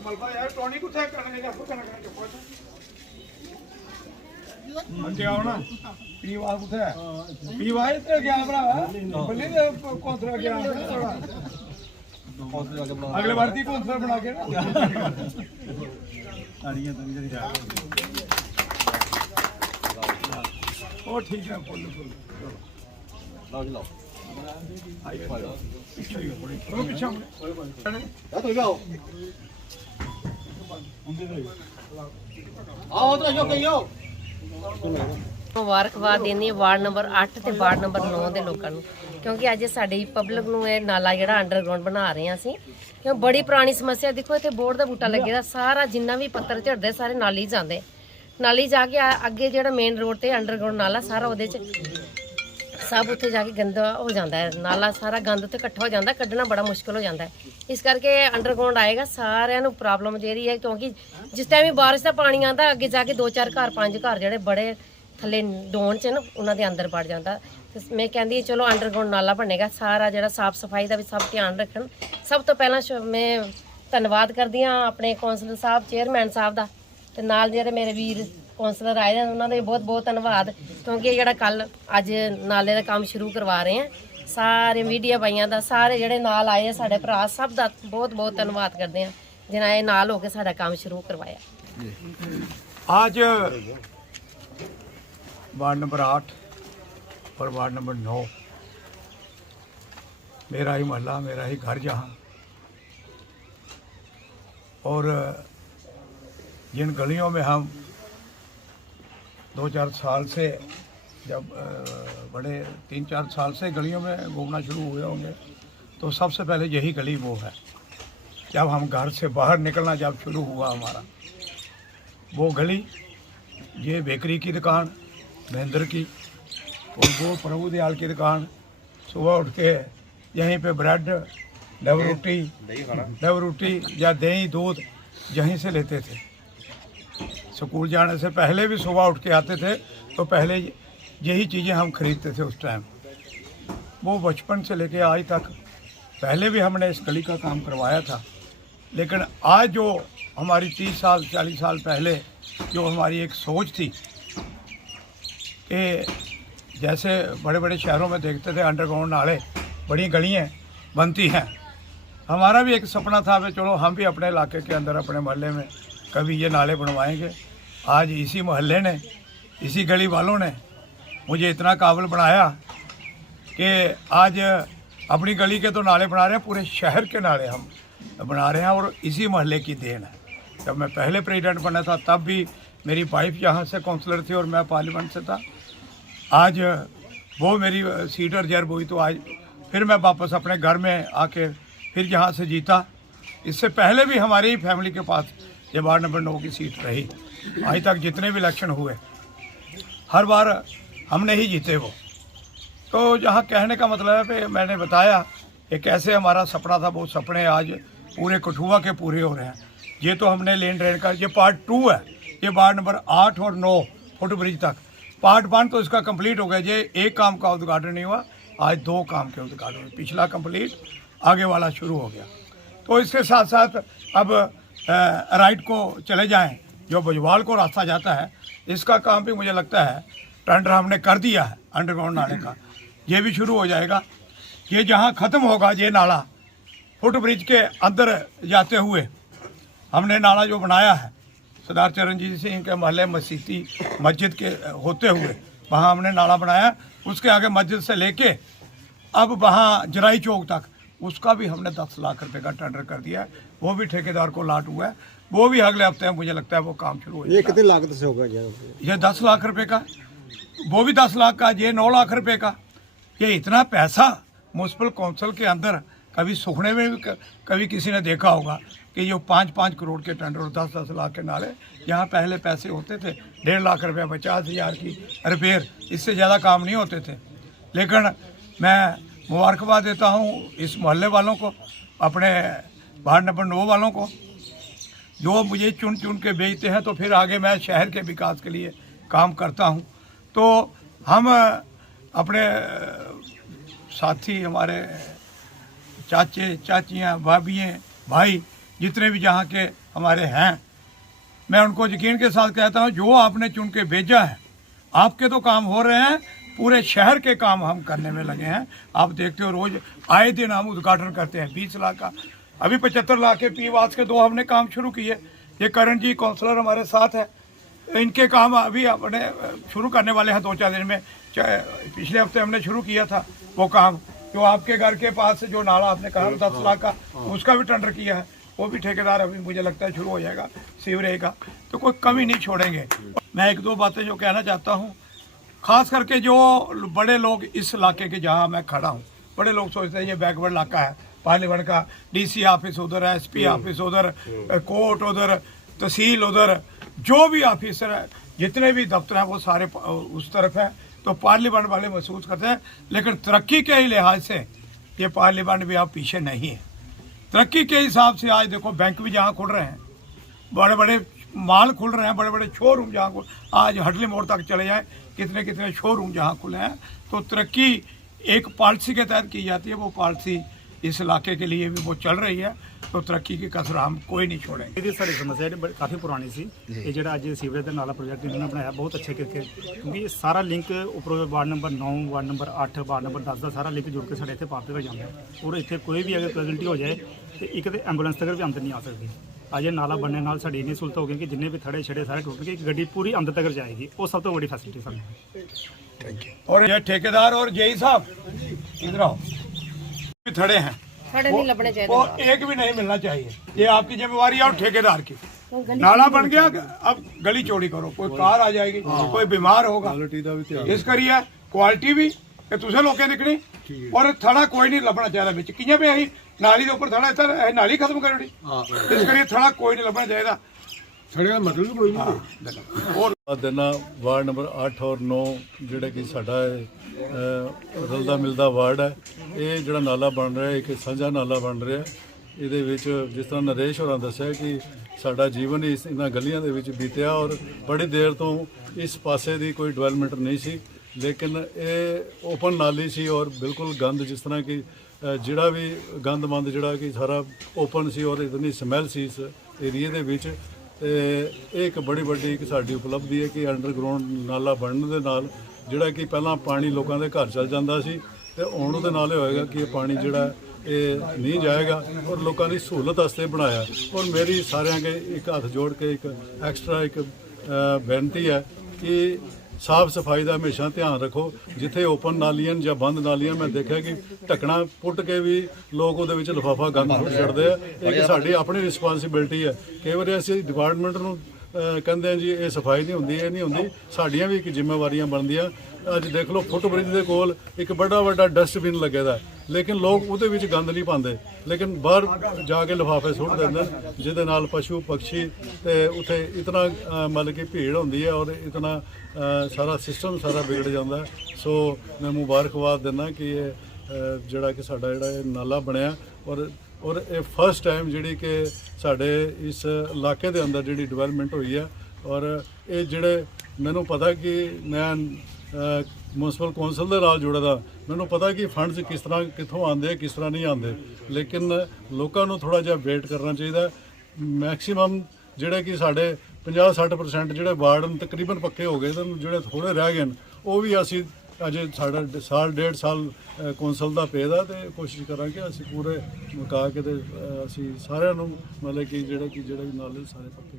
मलबा यार टॉनिक उठा करने का करना करके पहुंचा मंजे आओ ना पीवा उठा पीवा इतने क्या बड़ा बोले कौनसा क्या बड़ा अगले बार दी कौनसा बना के आड़ियां तो इधर जा ओ ठीक है फुल फुल लाओ लाओ आई पीछे ही पड़ी ओ पीछे या तो जाओ आओ तो जो कहियो ਮੁਬਾਰਕਬਾਦ ਦੇਣੀ ਵਾਰਡ ਨੰਬਰ 8 ਤੇ ਵਾਰਡ ਨੰਬਰ 9 ਦੇ ਲੋਕਾਂ ਨੂੰ ਕਿਉਂਕਿ ਅੱਜ ਸਾਡੀ ਪਬਲਿਕ ਨੂੰ ਇਹ ਨਾਲਾ ਜਿਹੜਾ ਅੰਡਰਗਰਾਉਂਡ ਬਣਾ ਰਹੇ ਆ ਅਸੀਂ ਕਿਉਂ ਬੜੀ ਪੁਰਾਣੀ ਸਮੱਸਿਆ ਦੇਖੋ ਇੱਥੇ ਬੋਰਡ ਦਾ ਬੂਟਾ ਲੱਗੇਦਾ ਸਾਰਾ ਜਿੰਨਾ ਵੀ ਪੱਤਰ ਝੜਦੇ ਸਾਰੇ ਨਾਲੀ ਜਾਂਦੇ ਨਾਲੀ ਜਾ ਕੇ ਅੱਗੇ ਜਿਹੜਾ ਮੇਨ ਰੋਡ ਤੇ ਅੰਡਰਗਰਾਉਂਡ ਨਾਲਾ ਸਾਰਾ ਉਹਦੇ ਚ ਸਭ ਉੱਥੇ ਜਾ ਕੇ ਗੰਦਾ ਹੋ ਜਾਂਦਾ ਹੈ ਨਾਲਾ ਸਾਰਾ ਗੰਦ ਉੱਤੇ ਇਕੱਠਾ ਹੋ ਜਾਂਦਾ ਕੱਢਣਾ ਬੜਾ ਮੁਸ਼ਕਲ ਹੋ ਜਾਂਦਾ ਹੈ ਇਸ ਕਰਕੇ ਅੰਡਰਗਰਾਉਂਡ ਆਏਗਾ ਸਾਰਿਆਂ ਨੂੰ ਪ੍ਰੋਬਲਮ ਜਿਹੜੀ ਹੈ ਕਿਉਂਕਿ ਜਿਸ ਟਾਈਮ ਵੀ ਬਾਰਿਸ਼ ਦਾ ਪਾਣੀ ਆਉਂਦਾ ਅੱਗੇ ਜਾ ਕੇ 2-4 ਘਰ 5 ਘਰ ਜਿਹੜੇ ਬੜੇ ਥੱਲੇ ਡੋਨ ਚ ਨਾ ਉਹਨਾਂ ਦੇ ਅੰਦਰ ਵੜ ਜਾਂਦਾ ਤੇ ਮੈਂ ਕਹਿੰਦੀ ਚਲੋ ਅੰਡਰਗਰਾਉਂਡ ਨਾਲਾ ਬਣੇਗਾ ਸਾਰਾ ਜਿਹੜਾ ਸਾਫ ਸਫਾਈ ਦਾ ਵੀ ਸਭ ਧਿਆਨ ਰੱਖਣ ਸਭ ਤੋਂ ਪਹਿਲਾਂ ਮੈਂ ਧੰਨਵਾਦ ਕਰਦੀ ਹਾਂ ਆਪਣੇ ਕੌਂਸਲਰ ਸਾਹਿਬ ਚੇਅਰਮੈਨ ਸਾਹਿਬ ਦਾ ਤੇ ਨਾਲ ਜਿਹੜੇ ਮੇਰੇ ਵੀਰ ਕੌਂਸਲਰ ਆਏ ਨੇ ਉਹਨਾਂ ਦਾ ਬਹੁਤ ਬਹੁਤ ਧੰਨਵਾਦ ਕਿਉਂਕਿ ਜਿਹੜਾ ਕੱਲ ਅੱਜ ਨਾਲੇ ਦਾ ਕੰਮ ਸ਼ੁਰੂ ਕਰਵਾ ਰਹੇ ਆ ਸਾਰੇ ਮੀਡੀਆ ਭਾਈਆਂ ਦਾ ਸਾਰੇ ਜਿਹੜੇ ਨਾਲ ਆਏ ਸਾਡੇ ਭਰਾ ਸਭ ਦਾ ਬਹੁਤ ਬਹੁਤ ਧੰਨਵਾਦ ਕਰਦੇ ਆ ਜਿਨ੍ਹਾਂ ਇਹ ਨਾਲ ਹੋ ਕੇ ਸਾਡਾ ਕੰਮ ਸ਼ੁਰੂ ਕਰਵਾਇਆ आज वार्ड नंबर 8 और वार्ड नंबर 9 मेरा ही मोहल्ला मेरा ही घर जहाँ और जिन गलियों में हम 2-4 साल से जब बड़े 3-4 साल से गलियों में घूमना शुरू हुए होंगे तो सबसे पहले यही गली वो है जब हम घर से बाहर निकलना जब शुरू हुआ हमारा वो गली ये बेकरी की दुकान महेंद्र की और वो प्रभु दयाल की दुकान सुबह उठ के यहीं पे ब्रेड डब रोटी या दही दूध यहीं से लेते थे स्कूल जाने से पहले भी सुबह उठ के आते थे तो पहले यही चीज़ें हम खरीदते थे उस टाइम वो बचपन से लेके आज तक पहले भी हमने इस गली का काम करवाया था लेकिन आज जो हमारी 30 साल 40 साल पहले जो हमारी एक सोच थी कि जैसे बड़े बड़े शहरों में देखते थे अंडरग्राउंड नाले बड़ी गलियाँ बनती हैं हमारा भी एक सपना था कि चलो हम भी अपने इलाके के अंदर अपने मोहल्ले में कभी ये नाले बनवाएंगे आज इसी मोहल्ले ने इसी गली वालों ने मुझे इतना काबिल बनाया कि आज अपनी गली के तो नाले बना रहे हैं पूरे शहर के नाले हम बना रहे हैं और इसी मोहल्ले की देन है जब मैं पहले प्रेसिडेंट बना था तब भी मेरी वाइफ यहाँ से काउंसलर थी और मैं पार्लियामेंट से था आज वो मेरी सीट रिजर्व हुई तो आज फिर मैं वापस अपने घर में आके फिर यहाँ से जीता इससे पहले भी हमारी फैमिली के पास ये वार्ड नंबर 9 की सीट रही आज तक जितने भी इलेक्शन हुए हर बार हमने ही जीते वो तो जहाँ कहने का मतलब है कि मैंने बताया कि कैसे हमारा सपना था वो सपने आज पूरे कठुआ के पूरे हो रहे हैं ये तो हमने लेन ड्रेन का ये पार्ट 2 है ये वार्ड नंबर 8 और 9 फुट ब्रिज तक पार्ट 1 तो इसका कंप्लीट हो गया ये एक काम का उद्घाटन नहीं हुआ आज 2 काम के उद्घाटन पिछला कंप्लीट आगे वाला शुरू हो गया तो इसके साथ साथ अब राइट को चले जाएं जो भुजवाल को रास्ता जाता है इसका काम भी मुझे लगता है टेंडर हमने कर दिया है अंडरग्राउंड नाले का ये भी शुरू हो जाएगा ये जहाँ ख़त्म होगा ये नाला फुट ब्रिज के अंदर जाते हुए हमने नाला जो बनाया है सरदार चरणजीत सिंह के महल मसीती मस्जिद के होते हुए वहाँ हमने नाला बनाया उसके आगे मस्जिद से लेके अब वहाँ जराई चौक तक उसका भी हमने 10 लाख रुपए का टेंडर कर दिया है वो भी ठेकेदार को लाट हुआ है वो भी अगले हफ्ते मुझे लगता है वो काम शुरू हो जाएगा। ये कितने लागत से होगा ये 10 लाख रुपए का वो भी 10 लाख का ये 9 लाख रुपए का ये इतना पैसा म्यूनसिपल काउंसिल के अंदर कभी सुखने में भी कभी किसी ने देखा होगा कि ये 5-5 करोड़ के टेंडर और 10-10 लाख के नाले यहाँ पहले पैसे होते थे 1.5 लाख रुपये 50,000 की रिपेयर इससे ज़्यादा काम नहीं होते थे लेकिन मैं मुबारकबाद देता हूँ इस मोहल्ले वालों को अपने वार्ड नंबर 9 वालों को, जो मुझे चुन चुन के भेजते हैं, तो फिर आगे मैं शहर के विकास के लिए काम करता हूं। तो हम अपने साथी, हमारे चाचे चाचियां, भाभियाँ, भाई जितने भी जहां के हमारे हैं, मैं उनको यकीन के साथ कहता हूं, जो आपने चुन के भेजा है, आपके तो काम हो रहे हैं, पूरे शहर के काम हम करने में लगे हैं। आप देखते हो रोज आए दिन हम उद्घाटन करते हैं। 20 लाख का, अभी 75 लाख के पीवास के 2 हमने काम शुरू किए। ये करण जी काउंसलर हमारे साथ है, इनके काम अभी अपने शुरू करने वाले हैं 2-4 दिन में। पिछले हफ्ते हमने शुरू किया था वो काम। जो आपके घर के पास जो नाला आपने कहा 10 लाख का, उसका भी टेंडर किया है, वो भी ठेकेदार अभी मुझे लगता है शुरू हो जाएगा, सीवरेज का। तो कोई कमी नहीं छोड़ेंगे। मैं 1-2 बातें जो कहना चाहता हूँ, खास करके जो बड़े लोग इस इलाके के, जहाँ मैं खड़ा हूँ, बड़े लोग सोचते हैं ये बैकवर्ड इलाका है, पार्लियामेंट का डीसी ऑफिस उधर है, एसपी ऑफिस उधर, कोर्ट उधर, तहसील उधर, जो भी ऑफिसर है, जितने भी दफ्तर हैं वो सारे उस तरफ है। तो पार्लियामेंट वाले महसूस करते हैं, लेकिन तरक्की के ही लिहाज से ये पार्लियामेंट भी आप पीछे नहीं है। तरक्की के हिसाब से आज देखो बैंक भी जहाँ खुल रहे हैं, बड़े बड़े माल खुल रहे हैं, बड़े बड़े शोरूम जहाँ आज हडली मोड़ तक चले जाएं, कितने कितने शोरूम जहाँ खुले हैं। तो तरक्की एक पॉलिसी के तहत की जाती है, वो पॉलिसी इस इलाके के लिए भी वो चल रही है। तो तरक्की की कसर हम कोई नहीं छोड़ेंगे। ਇਹਦੀ ਸਾਡੀ ਸਮੱਸਿਆ ਜਿਹੜੀ ਕਾਫੀ ਪੁਰਾਣੀ ਸੀ। ਇਹ ਜਿਹੜਾ ਅੱਜ ਸੀਵਰੇਜ ਦਾ ਨਾਲਾ ਪ੍ਰੋਜੈਕਟ ਇਹਨਾਂ ਨੇ ਬਣਾਇਆ ਬਹੁਤ ਅੱਛੇ ਕਰਕੇ, ਕਿਉਂਕਿ ਇਹ ਸਾਰਾ ਲਿੰਕ ਉੱਪਰੋਂ ward number 9, ward number 8, ward number 10 ਦਾ ਸਾਰਾ ਲਿੰਕ ਜੁੜ ਕੇ ਸਾਡੇ ਇੱਥੇ ਪਾਰ ਤੱਕ ਜਾਂਦਾ ਹੈ। ਔਰ ਇੱਥੇ ਕੋਈ ਵੀ ਅਗਰ ਕੈਜੁਅਲਟੀ ਹੋ ਜਾਏ ਤੇ ਇੱਕ ਤੇ ਐਂਬੂਲੈਂਸ ਤੱਕ ਵੀ ਅੰਦਰ ਨਹੀਂ ਆ ਸਕਦੀ। ਅੱਜ ਇਹ ਨਾਲਾ ਬਣਨੇ ਨਾਲ ਸਾਡੀ ਇੰਨੀ ਸਹੂਲਤ ਹੋ ਗਈ ਕਿ ਜਿੰਨੇ ਵੀ ਥੜੇ ਛੜੇ ਸਾਰੇ ਟੁੱਟ ਗਏ, ਇੱਕ ਗੱਡੀ ਪੂਰੀ ਅੰਦਰ ਤੱਕ ਜਾਏਗੀ। ਉਹ ਸਭ ਤੋਂ ਵੱਡੀ ਫੈਸਿਲਿਟੀ ਸਾਨੂੰ ਹੈ। Thank you. और ये ठेकेदार और जेई साहब इधर आओ, भी थड़े हैं, खड़े नहीं लबने चाहिए। वो एक भी नहीं मिलना चाहिए। ये आपकी जिम्मेवारी है और ठेकेदार की। नाला बन गया, अब गली चौड़ी करो, कोई कार आ जाएगी, कोई बीमार होगा, इस करिए क्वालिटी भी तुझे लोग दिखनी, और थड़ा कोई नहीं लभना चाहिए बिच। कियां भी अही नाली के उपर थड़ा इधर नाली खत्म करी, इस करिए थड़ा कोई नहीं लभना चाहिए। ਥੜੇ ਦਾ ਮਤਲਬ ਕੋਈ ਨਹੀਂ। और ਦਿਨਾਂ ਵਾਰਡ ਨੰਬਰ 8 ਔਰ 9 ਜਿਹੜਾ ਕਿ ਸਾਡਾ ਰਲਦਾ ਮਿਲਦਾ ਵਾਰਡ ਹੈ, ਇਹ ਜਿਹੜਾ ਨਾਲਾ ਬਣ ਰਿਹਾ ਇੱਕ ਸਾਂਝਾ ਨਾਲਾ ਬਣ ਰਿਹਾ। ਇਹਦੇ ਵਿੱਚ ਜਿਸ ਤਰ੍ਹਾਂ ਨਰੇਸ਼ ਹੋਰਾਂ ਦੱਸਿਆ ਕਿ ਸਾਡਾ ਜੀਵਨ ਹੀ ਇਹਨਾਂ ਗਲੀਆਂ ਦੇ ਵਿੱਚ ਬੀਤਿਆ, ਔਰ ਬੜੀ ਦੇਰ ਤੋਂ ਇਸ ਪਾਸੇ ਦੀ ਕੋਈ ਡਿਵੈਲਪਮੈਂਟ ਨਹੀਂ ਸੀ। ਲੇਕਿਨ ਇਹ ਓਪਨ ਨਾਲੀ ਸੀ ਔਰ ਬਿਲਕੁਲ ਗੰਦ, ਜਿਸ ਤਰ੍ਹਾਂ ਕਿ ਜਿਹੜਾ ਵੀ ਗੰਦਮੰਦ ਜਿਹੜਾ ਕਿ ਸਾਰਾ ਓਪਨ ਸੀ ਔਰ ਇਤਨੀ ਸਮੈਲ ਸੀ ਇਸ ਏਰੀਏ ਦੇ ਵਿੱਚ। ਤੇ ਇਹ ਇੱਕ ਬੜੀ ਵੱਡੀ ਇੱਕ ਸਾਡੀ ਉਪਲਬਧੀ ਹੈ ਕਿ ਅੰਡਰਗਰਾਉਂਡ ਨਾਲਾ ਬਣਨ ਦੇ ਨਾਲ ਜਿਹੜਾ ਕਿ ਪਹਿਲਾਂ ਪਾਣੀ ਲੋਕਾਂ ਦੇ ਘਰ ਚਲ ਜਾਂਦਾ ਸੀ, ਤੇ ਹੁਣ ਉਹਦੇ ਨਾਲ ਇਹ ਹੋਏਗਾ ਕਿ ਇਹ ਪਾਣੀ ਜਿਹੜਾ ਇਹ ਨਹੀਂ ਜਾਏਗਾ, ਔਰ ਲੋਕਾਂ ਦੀ ਸਹੂਲਤ ਵਾਸਤੇ ਬਣਾਇਆ। ਔਰ ਮੇਰੀ ਸਾਰਿਆਂ ਅੱਗੇ ਇੱਕ ਹੱਥ ਜੋੜ ਕੇ ਇੱਕ ਐਕਸਟਰਾ ਇੱਕ ਬੇਨਤੀ ਹੈ ਕਿ ਸਾਫ ਸਫਾਈ ਦਾ ਹਮੇਸ਼ਾ ਧਿਆਨ ਰੱਖੋ। ਜਿੱਥੇ ਓਪਨ ਨਾਲੀਆਂ ਜਾਂ ਬੰਦ ਨਾਲੀਆਂ ਮੈਂ ਦੇਖਿਆ ਕਿ ਢੱਕਣਾ ਪੁੱਟ ਕੇ ਵੀ ਲੋਕ ਉਹਦੇ ਵਿੱਚ ਲਿਫਾਫਾ ਗੰਦ ਸੁੱਟ ਛੱਡਦੇ ਆ। ਇਹ ਸਾਡੀ ਆਪਣੀ ਰਿਸਪਾਂਸਿਬਿਲਟੀ ਹੈ। ਕਈ ਵਾਰੀ ਅਸੀਂ ਡਿਪਾਰਟਮੈਂਟ ਨੂੰ ਕਹਿੰਦੇ ਆ ਜੀ ਇਹ ਸਫਾਈ ਨਹੀਂ ਹੁੰਦੀ, ਇਹ ਨਹੀਂ ਹੁੰਦੀ, ਸਾਡੀਆਂ ਵੀ ਇੱਕ ਜ਼ਿੰਮੇਵਾਰੀਆਂ ਬਣਦੀਆਂ। ਅੱਜ ਦੇਖ ਲਓ ਫੁੱਟਬ੍ਰਿਜ ਦੇ ਕੋਲ ਇੱਕ ਵੱਡਾ ਡਸਟਬਿਨ ਲੱਗੇ ਦਾ, ਲੇਕਿਨ ਲੋਕ ਉਹਦੇ ਵਿੱਚ ਗੰਦ ਨਹੀਂ ਪਾਉਂਦੇ, ਲੇਕਿਨ ਬਾਹਰ ਜਾ ਕੇ ਲਿਫਾਫੇ ਸੁੱਟ ਦਿੰਦੇ, ਜਿਹਦੇ ਨਾਲ ਪਸ਼ੂ ਪੰਛੀ ਤੇ ਉੱਥੇ ਇਤਨਾ ਮਤਲਬ ਕਿ ਭੀੜ ਹੁੰਦੀ ਹੈ ਔਰ ਇਤਨਾ ਸਾਰਾ ਸਿਸਟਮ ਸਾਰਾ ਵਿਗੜ ਜਾਂਦਾ। ਸੋ ਮੈਂ ਮੁਬਾਰਕਬਾਦ ਦਿੰਦਾ ਕਿ ਇਹ ਜਿਹੜਾ ਕਿ ਸਾਡਾ ਜਿਹੜਾ ਇਹ ਨਾਲਾ ਬਣਿਆ, ਔਰ ਇਹ ਫਸਟ ਟਾਈਮ ਜਿਹੜੀ ਕਿ ਸਾਡੇ ਇਸ ਇਲਾਕੇ ਦੇ ਅੰਦਰ ਜਿਹੜੀ ਡਿਵੈਲਪਮੈਂਟ ਹੋਈ ਹੈ। ਔਰ ਇਹ ਜਿਹੜੇ ਮੈਨੂੰ ਪਤਾ ਕਿ ਮੈਂ ਮਿਊਨਿਸਪਲ ਕੌਂਸਲ ਦੇ ਨਾਲ ਜੁੜਦਾ, ਮੈਨੂੰ ਪਤਾ ਕਿ ਫੰਡਸ ਕਿਸ ਤਰ੍ਹਾਂ ਕਿੱਥੋਂ ਆਉਂਦੇ ਕਿਸ ਤਰ੍ਹਾਂ ਨਹੀਂ ਆਉਂਦੇ, ਲੇਕਿਨ ਲੋਕਾਂ ਨੂੰ ਥੋੜ੍ਹਾ ਜਿਹਾ ਵੇਟ ਕਰਨਾ ਚਾਹੀਦਾ। ਮੈਕਸੀਮਮ ਜਿਹੜੇ ਕਿ ਸਾਡੇ 50-60% ਜਿਹੜੇ ਵਾਰਡ ਤਕਰੀਬਨ ਪੱਕੇ ਹੋ ਗਏ, ਜਿਹੜੇ ਥੋੜ੍ਹੇ ਰਹਿ ਗਏ ਉਹ ਵੀ ਅਸੀਂ ਅਜੇ ਸਾਡਾ ਸਾਲ ਡੇਢ ਸਾਲ ਕੌਂਸਲ ਦਾ ਪੇ ਦਾ, ਤੇ ਕੋਸ਼ਿਸ਼ ਕਰਾਂਗੇ ਅਸੀਂ ਪੂਰੇ ਮੁਕਾ ਕੇ ਤੇ ਅਸੀਂ ਸਾਰਿਆਂ ਨੂੰ ਮਤਲਬ ਕਿ ਜਿਹੜੇ ਵੀ ਨਾਲੇ ਸਾਰੇ ਪੱਕੇ